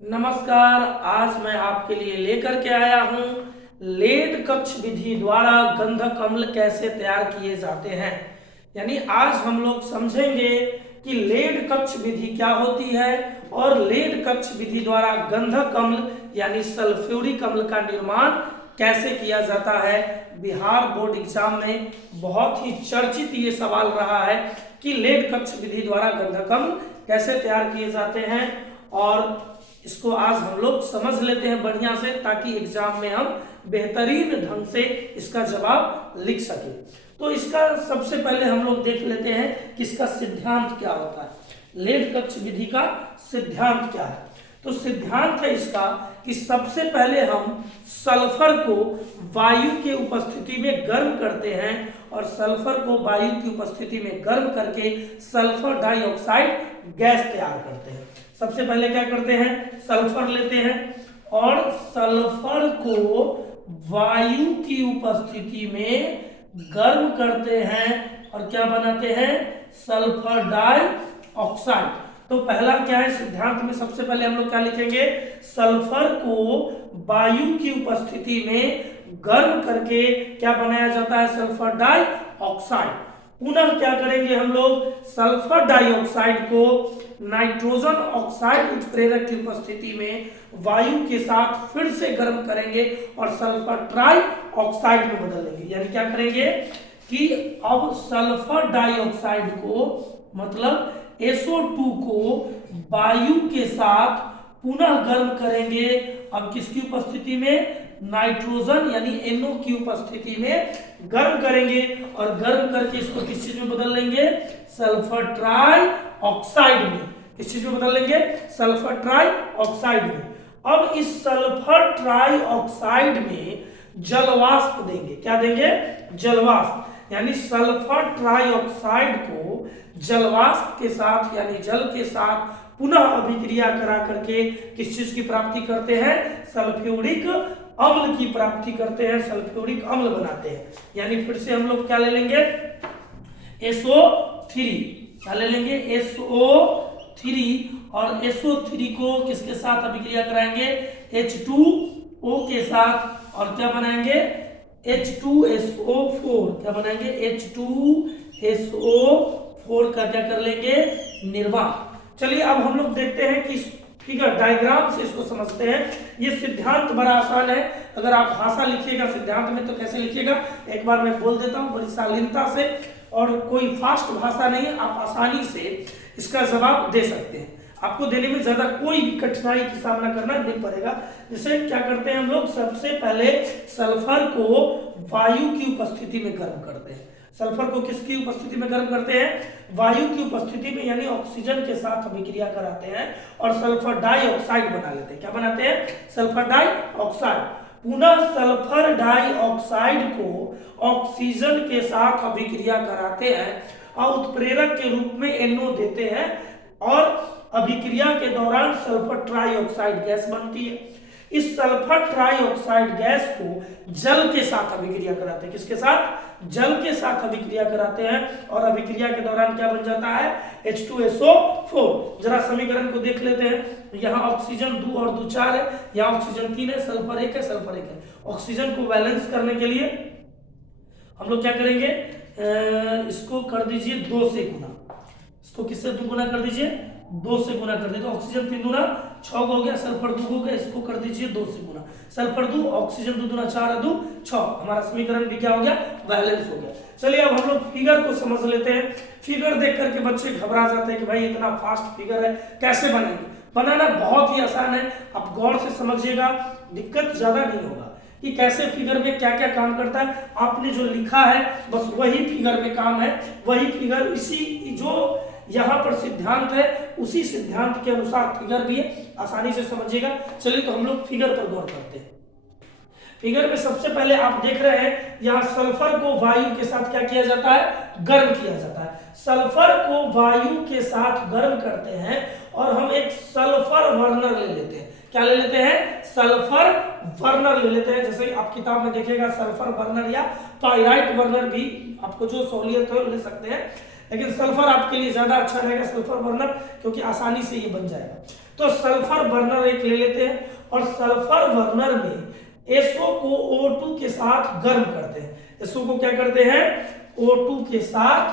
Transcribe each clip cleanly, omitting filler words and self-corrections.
नमस्कार। आज मैं आपके लिए लेकर के आया हूँ लेड कक्ष विधि द्वारा गंधक अम्ल कैसे तैयार किए जाते हैं। यानी आज हम लोग समझेंगे कि लेड कक्ष विधि क्या होती है और लेड कक्ष विधि द्वारा गंधक अम्ल यानी सल्फ्यूरिक अम्ल का निर्माण कैसे किया जाता है। बिहार बोर्ड एग्जाम में बहुत ही चर्चित ये सवाल रहा है कि लेड कक्ष विधि द्वारा गंधक अम्ल कैसे तैयार किए जाते हैं, और इसको आज हम लोग समझ लेते हैं बढ़िया से, ताकि एग्जाम में हम बेहतरीन ढंग से इसका जवाब लिख सकें। तो इसका सबसे पहले हम लोग देख लेते हैं कि इसका सिद्धांत क्या होता है। लेड कक्ष विधि का सिद्धांत क्या है? तो सिद्धांत है इसका कि सबसे पहले हम सल्फर को वायु के उपस्थिति में गर्म करते हैं और सल्फर को वायु की उपस्थिति में गर्म करके सल्फर डाइऑक्साइड गैस तैयार करते हैं। सबसे पहले क्या करते हैं, सल्फर लेते हैं और सल्फर को वायु की उपस्थिति में गर्म करते हैं और क्या बनाते हैं, सल्फर डाइऑक्साइड। तो पहला क्या है सिद्धांत में, सबसे पहले हम लोग क्या लिखेंगे, सल्फर को वायु की उपस्थिति में गर्म करके क्या बनाया जाता है, सल्फर डाइऑक्साइड। पुनः क्या करेंगे हम लोग, सल्फर डाइऑक्साइड को नाइट्रोजन ऑक्साइड उत्प्रेरक की उपस्थिति में वायु के साथ फिर से गर्म करेंगे और सल्फर ट्राई ऑक्साइड में बदल देंगे। यानी क्या करेंगे कि अब सल्फर डाइऑक्साइड को मतलब SO2 को वायु के साथ पुनः गर्म करेंगे। अब किसकी उपस्थिति में, नाइट्रोजन यानी NO की उपस्थिति में गर्म करेंगे और गर्म करके इसको किस चीज में बदल लेंगे, सल्फर ट्राई ऑक्साइड में। किस चीज में बदल लेंगे, सल्फर ट्राई ऑक्साइड में। अब इस सल्फर ट्राई ऑक्साइड में जलवाष्प देंगे। क्या देंगे, जलवाष्प। यानी सल्फर ट्राई ऑक्साइड को जलवाष्प के साथ यानी जल के साथ पुनः अभिक्रिया करा करके किस चीज की प्राप्ति करते हैं, सल्फ्यूरिक अम्ल की प्राप्ति करते हैं, सल्फ्यूरिक अम्ल बनाते हैं। यानी फिर से हम लोग क्या ले लेंगे, SO3। क्या ले लेंगे, SO3। और SO3 को किसके साथ अभिक्रिया कराएंगे, H2O के साथ, और क्या बनाएंगे, H2SO4। क्या बनाएंगे, H2SO4 का क्या कर लेंगे, निर्माण। चलिए अब हम लोग देखते हैं कि फिगर डायग्राम से इसको समझते हैं। ये सिद्धांत बड़ा आसान है। अगर आप भाषा लिखिएगा सिद्धांत में तो कैसे लिखिएगा, एक बार मैं बोल देता हूँ बड़ी शालीनता से, और कोई फास्ट भाषा नहीं, आप आसानी से इसका जवाब दे सकते हैं। आपको देने में ज्यादा कोई भी कठिनाई का सामना करना नहीं पड़ेगा। जैसे क्या करते हैं हम लोग, सबसे पहले सल्फर को वायु की उपस्थिति में गर्म करते हैं। सल्फर को किसकी उपस्थिति में गर्म करते हैं, वायु की उपस्थिति में, यानी ऑक्सीजन के साथ अभिक्रिया कराते हैं और सल्फर डाइऑक्साइड बना लेते हैं। क्या बनाते हैं, सल्फर डाइऑक्साइड। पुनः सल्फर डाइऑक्साइड को ऑक्सीजन के साथ अभिक्रिया कराते हैं और उत्प्रेरक के रूप में NO देते हैं और अभिक्रिया के दौरान सल्फर ट्राइऑक्साइड गैस बनती है। इस सल्फर ट्राइऑक्साइड गैस को जल के साथ अभिक्रिया कराते हैं। किसके साथ, जल के साथ अभिक्रिया कराते हैं और अभिक्रिया के दौरान क्या बन जाता है, H2SO4। जरा समीकरण को देख लेते हैं। यहाँ ऑक्सीजन 2 और 2 4 है, यहाँ ऑक्सीजन 3 है, सल्फर 1 है, सल्फर 1 है। ऑक्सीजन को बैलेंस करने के लिए हम लोग क्या करेंगे, इसको कर दीजिए 2 से गुना। इसको किससे 2 गुना कर दीजिए, 2 से गुना कर दीजिए। तो ऑक्सीजन 3 दूना 6 हो गया, सल्फर 2 हो गया, इसको कर दीजिए 2 से गुना। सल्फर 2, ऑक्सीजन 2 दूना 4 2 6। हमारा समीकरण भी क्या हो गया, बैलेंस हो गया। चलिए अब हम लोग फिगर को समझ लेते हैं। फिगर देख करके बच्चे घबरा जाते हैं कि भाई इतना फास्ट फिगर है, कैसे बनाएंगे। बनाना बहुत ही आसान है, आप गौर से समझिएगा, दिक्कत ज्यादा नहीं होगा कि कैसे फिगर में क्या क्या काम करता है। आपने जो लिखा है बस वही फिगर में काम है, वही फिगर, इसी जो यहाँ पर सिद्धांत है उसी सिद्धांत के अनुसार फिगर भी है, आसानी से समझिएगा। चलिए तो हम लोग फिगर पर गौर करते हैं। फिगर में सबसे पहले आप देख रहे हैं यहाँ सल्फर को वायु के साथ क्या किया जाता है, गर्म किया जाता है। सल्फर को वायु के साथ गर्म करते हैं और हम एक सल्फर बर्नर ले लेते हैं। क्या ले लेते हैं, सल्फर बर्नर ले लेते हैं। जैसे आप किताब में देखिएगा सल्फर बर्नर या पाइराइट बर्नर भी, आपको जो सहूलियत हो ले सकते हैं, लेकिन सल्फर आपके लिए ज्यादा अच्छा रहेगा, सल्फर बर्नर, क्योंकि आसानी से ये बन जाएगा। तो सल्फर बर्नर एक ले लेते हैं और सल्फर बर्नर में SO को O2 के साथ गर्म करते हैं। SO को क्या करते हैं? O2 के साथ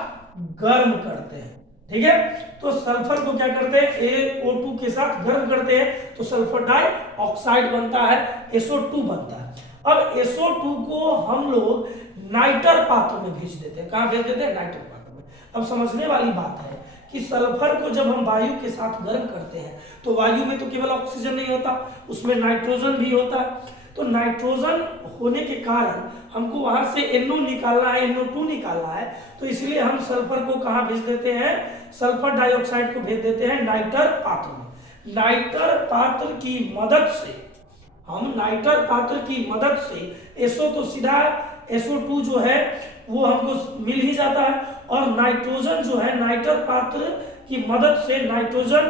गर्म करते हैं। ठीक है, तो सल्फर को क्या करते हैं? O2 के साथ गर्म करते हैं तो सल्फर डाइऑक्साइड बनता है, SO2 बनता है। अब SO2 को हम लोग नाइटर पात्र में भेज देते हैं। कहाँ भेज देते हैं? नाइटर पात्र में। अब समझने वाली बात है कि सल्फर को जब हम वायु के साथ गर्म करते हैं तो वायु में तो केवल ऑक्सीजन नहीं होता, उसमें नाइट्रोजन भी होता है। तो नाइट्रोजन होने के कारण हमको वहां से NO निकालना है, NO2 निकालना है, तो इसलिए हम सल्फर को कहाँ भेज देते हैं? सल्फर डाइऑक्साइड को भेज देते हैं नाइटर पात्र में। नाइटर पात्र की मदद से हम नाइटर पात्र की मदद से SO तो सीधा SO2 जो है वो हमको मिल ही जाता है और नाइट्रोजन जो है नाइटर पात्र की मदद से नाइट्रोजन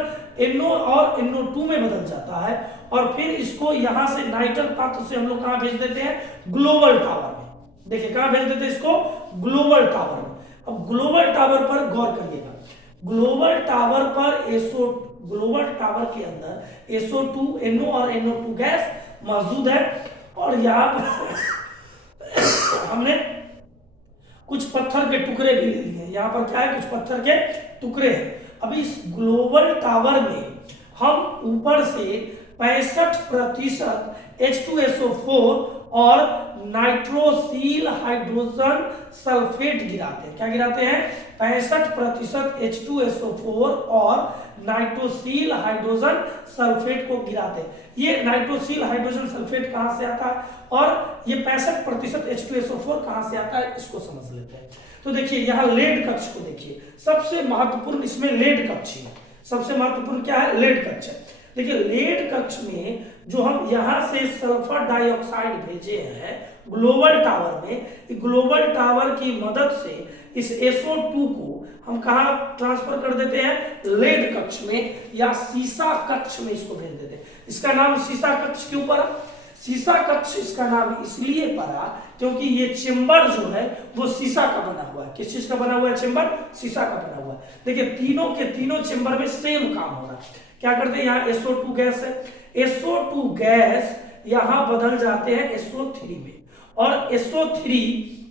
NO और NO2 में बदल जाता है और फिर इसको यहां से नाइटर पात्र से हम लोग कहां भेज देते हैं? ग्लोबल टावर में। देखिए कहां भेज देते हैं इसको? ग्लोबल टावर में। अब ग्लोबल टावर पर गौर करिएगा। ग्लोबल टावर पर ग्लोबल टावर के अंदर SO2 NO और NO2 गैस मौजूद है और यहाँ पर हमने कुछ पत्थर के टुकड़े भी ले लिए। यहाँ पर क्या है? कुछ पत्थर के टुकड़े हैं। अभी इस ग्लोबल टावर में हम ऊपर से 65% H2SO4 और नाइट्रोसिल हाइड्रोजन सल्फेट गिराते हैं। क्या गिराते हैं? 65% H2SO4 और नाइट्रोसिल हाइड्रोजन सल्फेट को गिराते हैं। ये नाइट्रोसिल हाइड्रोजन सल्फेट कहां से आता है और ये 65% H2SO4 कहां से आता है, इसको समझ लेते हैं। तो देखिए यहाँ लेड कक्ष को देखिए, सबसे महत्वपूर्ण इसमें लेड कक्ष है। सबसे महत्वपूर्ण क्या है? लेड कक्ष है। देखिए लेड कक्ष में जो हम यहाँ से सल्फर डाइऑक्साइड भेजे हैं ग्लोबल टावर में, ग्लोबल टावर की मदद से इस SO2 को हम कहाँ ट्रांसफर कर देते हैं? लेड कक्ष में या सीसा कक्ष में इसको भेज देते हैं। इसका नाम सीसा कक्ष क्यों पड़ा? सीसा कक्ष इसका नाम इसलिए पड़ा क्योंकि ये चेंबर जो है वो सीसा का बना हुआ है। किस चीज का बना हुआ है? चेंबर सीसा का बना हुआ है। देखिए तीनों के तीनों चेंबर में सेम काम हो रहा है। क्या करते हैं? यहाँ SO2 गैस है, SO2 गैस यहाँ बदल जाते हैं SO3 में और SO3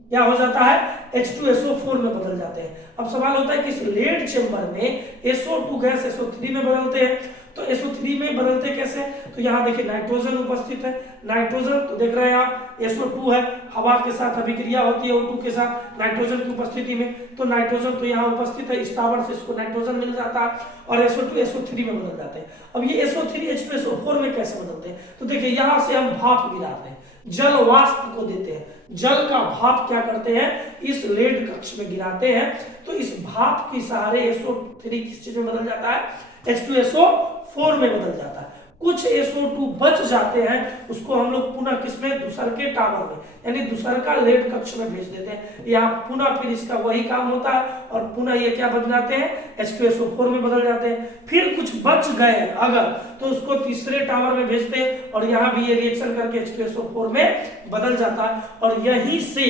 क्या हो जाता है? H2SO4 में बदल जाते हैं। अब सवाल होता है कि इस लेड चेंबर में SO2 गैस SO3 में बदलते हैं, तो SO3 में बदलते कैसे? तो यहाँ देखिए नाइट्रोजन उपस्थित है। नाइट्रोजन तो देख रहे हैं आप SO2 है, हवा के साथ अभिक्रिया होती है O2 के साथ नाइट्रोजन की उपस्थिति में, तो नाइट्रोजन तो यहाँ उपस्थित है, इस टावर से इसको नाइट्रोजन मिल जाता है और SO2 SO3 में बदल जाते हैं। अब ये SO3 H2SO4 में कैसे बदलते हैं? तो देखिए यहाँ से हम भाप गिराते हैं, जल वाष्प को देते हैं। जल का भाप क्या करते हैं? इस लेड कक्ष में गिराते हैं, तो इस भाप के सहारे SO3 किस चीज में बदल जाता है? H2SO4 में बदल जाता है। कुछ SO2 बच जाते हैं, उसको हम लोग पुनः किसमें? दूसर के टावर में, यानी दूसर का लेड कक्ष में भेज देते हैं। यहाँ पुनः फिर इसका वही काम होता है और पुनः ये क्या बन जाते हैं? H2SO4 में बदल जाते हैं। फिर कुछ बच गए अगर तो उसको तीसरे टावर में भेजते हैं और यहाँ भी ये रिएक्शन करके H2SO4 में बदल जाता है और यहीं से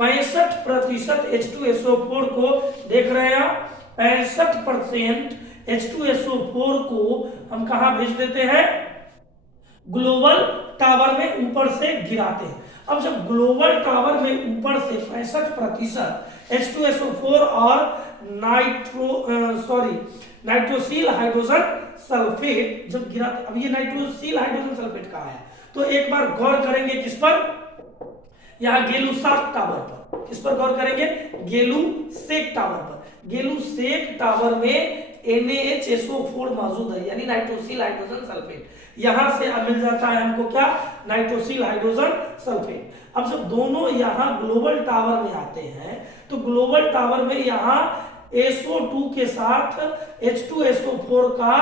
65% H2SO4 को देख रहे हैं आप, 65% H2SO4 को हम कहां भेज देते हैं? ग्लोबल टावर में ऊपर से गिराते हैं। अब जब ग्लोबल टावर में ऊपर से 65% H2SO4 और नाइट्रोसिल हाइड्रोजन सल्फेट जब गिराते, अब ये नाइट्रोसिल हाइड्रोजन सल्फेट कहाँ है? तो एक बार गौर करेंगे किस पर? यहाँ गेलुसाक टावर पर। किस पर गौर करेंगे? गेलुसेक टावर पर। गेलुसेक टावर में NaHSO4 मौजूद है, यानी नाइट्रोसिल हाइड्रोजन सल्फेट। यहां से मिल जाता है हमको क्या? Nitrosyl hydrogen sulphate. अब जब दोनों यहां ग्लोबल टावर में आते हैं तो ग्लोबल टावर में यहां SO2 के साथ H2SO4 का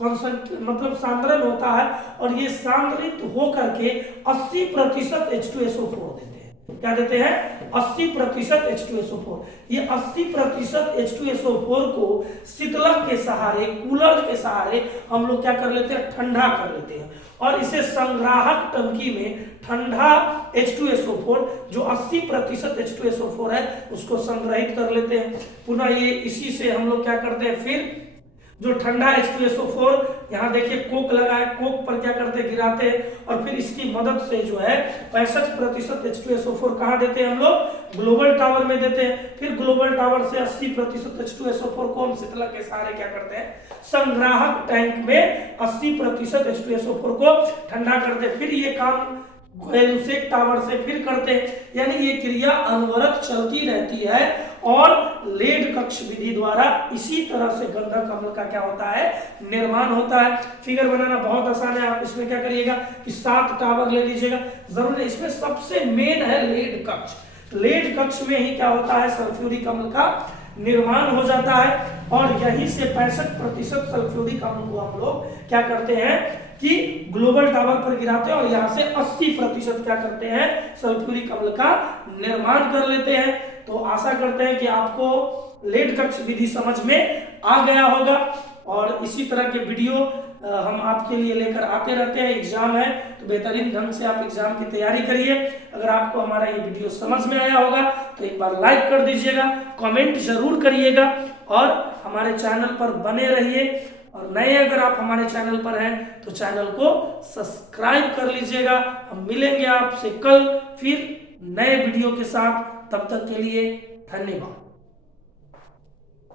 मतलब सांद्रण होता है और ये सांद्रित होकर के 80% H2SO4 देते हैं। क्या देते हैं? 80% H2SO4। ये 80% H2SO4 को शीतलक के सहारे, कूलर के सहारे हम लोग क्या कर लेते हैं? ठंडा कर लेते हैं और इसे संग्राहक टंकी में ठंडा H2SO4 जो 80% H2SO4 है उसको संग्रहित कर लेते हैं। पुनः ये इसी से हम लोग क्या करते हैं? फिर जो ठंडा H2SO4 यहाँ देखिए कोक लगा है, कोक पर क्या करते हैं, गिराते हैं और फिर इसकी मदद से जो है 65% H2SO4 कहाँ देते हैं हम लोग, ग्लोबल टावर में देते हैं। फिर ग्लोबल टावर से 80% H2SO4 को हम शीतलक के सहारे क्या करते हैं, संग्राहक टैंक में 80% H2SO4 को ठंडा करते हैं। फिर ये काम एलुसेट टावर से फिर करते हैं, यानी ये क्रिया अनवरत चलती रहती है और लेड कक्ष विधि द्वारा इसी तरह से गंधक अम्ल का क्या होता है, निर्माण होता है। फिगर बनाना बहुत आसान है, आप इसमें क्या करिएगा कि 7 टावर ले लीजिएगा, जरूर है। इसमें सबसे मेन है लेड कक्ष। लेड कक्ष में ही क्या होता है, सल्फ्यूरिक अम्ल का निर्माण हो जाता है और यहीं से 65% सल्फ्यूरिक अम्ल को हम लोग क्या करते हैं कि ग्लोबल टावर पर गिराते हैं और यहाँ से 80% क्या करते हैं, सल्फ्यूरिक अम्ल का निर्माण कर लेते हैं। तो आशा करते हैं कि आपको लेड कक्ष विधि समझ में आ गया होगा और इसी तरह के वीडियो हम आपके लिए लेकर आते रहते हैं। एग्जाम है तो बेहतरीन ढंग से आप एग्जाम की तैयारी करिए। अगर आपको हमारा ये वीडियो समझ में आया होगा तो एक बार लाइक कर दीजिएगा, कमेंट जरूर करिएगा और हमारे चैनल पर बने रहिए। और नए अगर आप हमारे चैनल पर हैं तो चैनल को सब्सक्राइब कर लीजिएगा। हम मिलेंगे आपसे कल फिर नए वीडियो के साथ, तब तक के लिए धन्यवाद।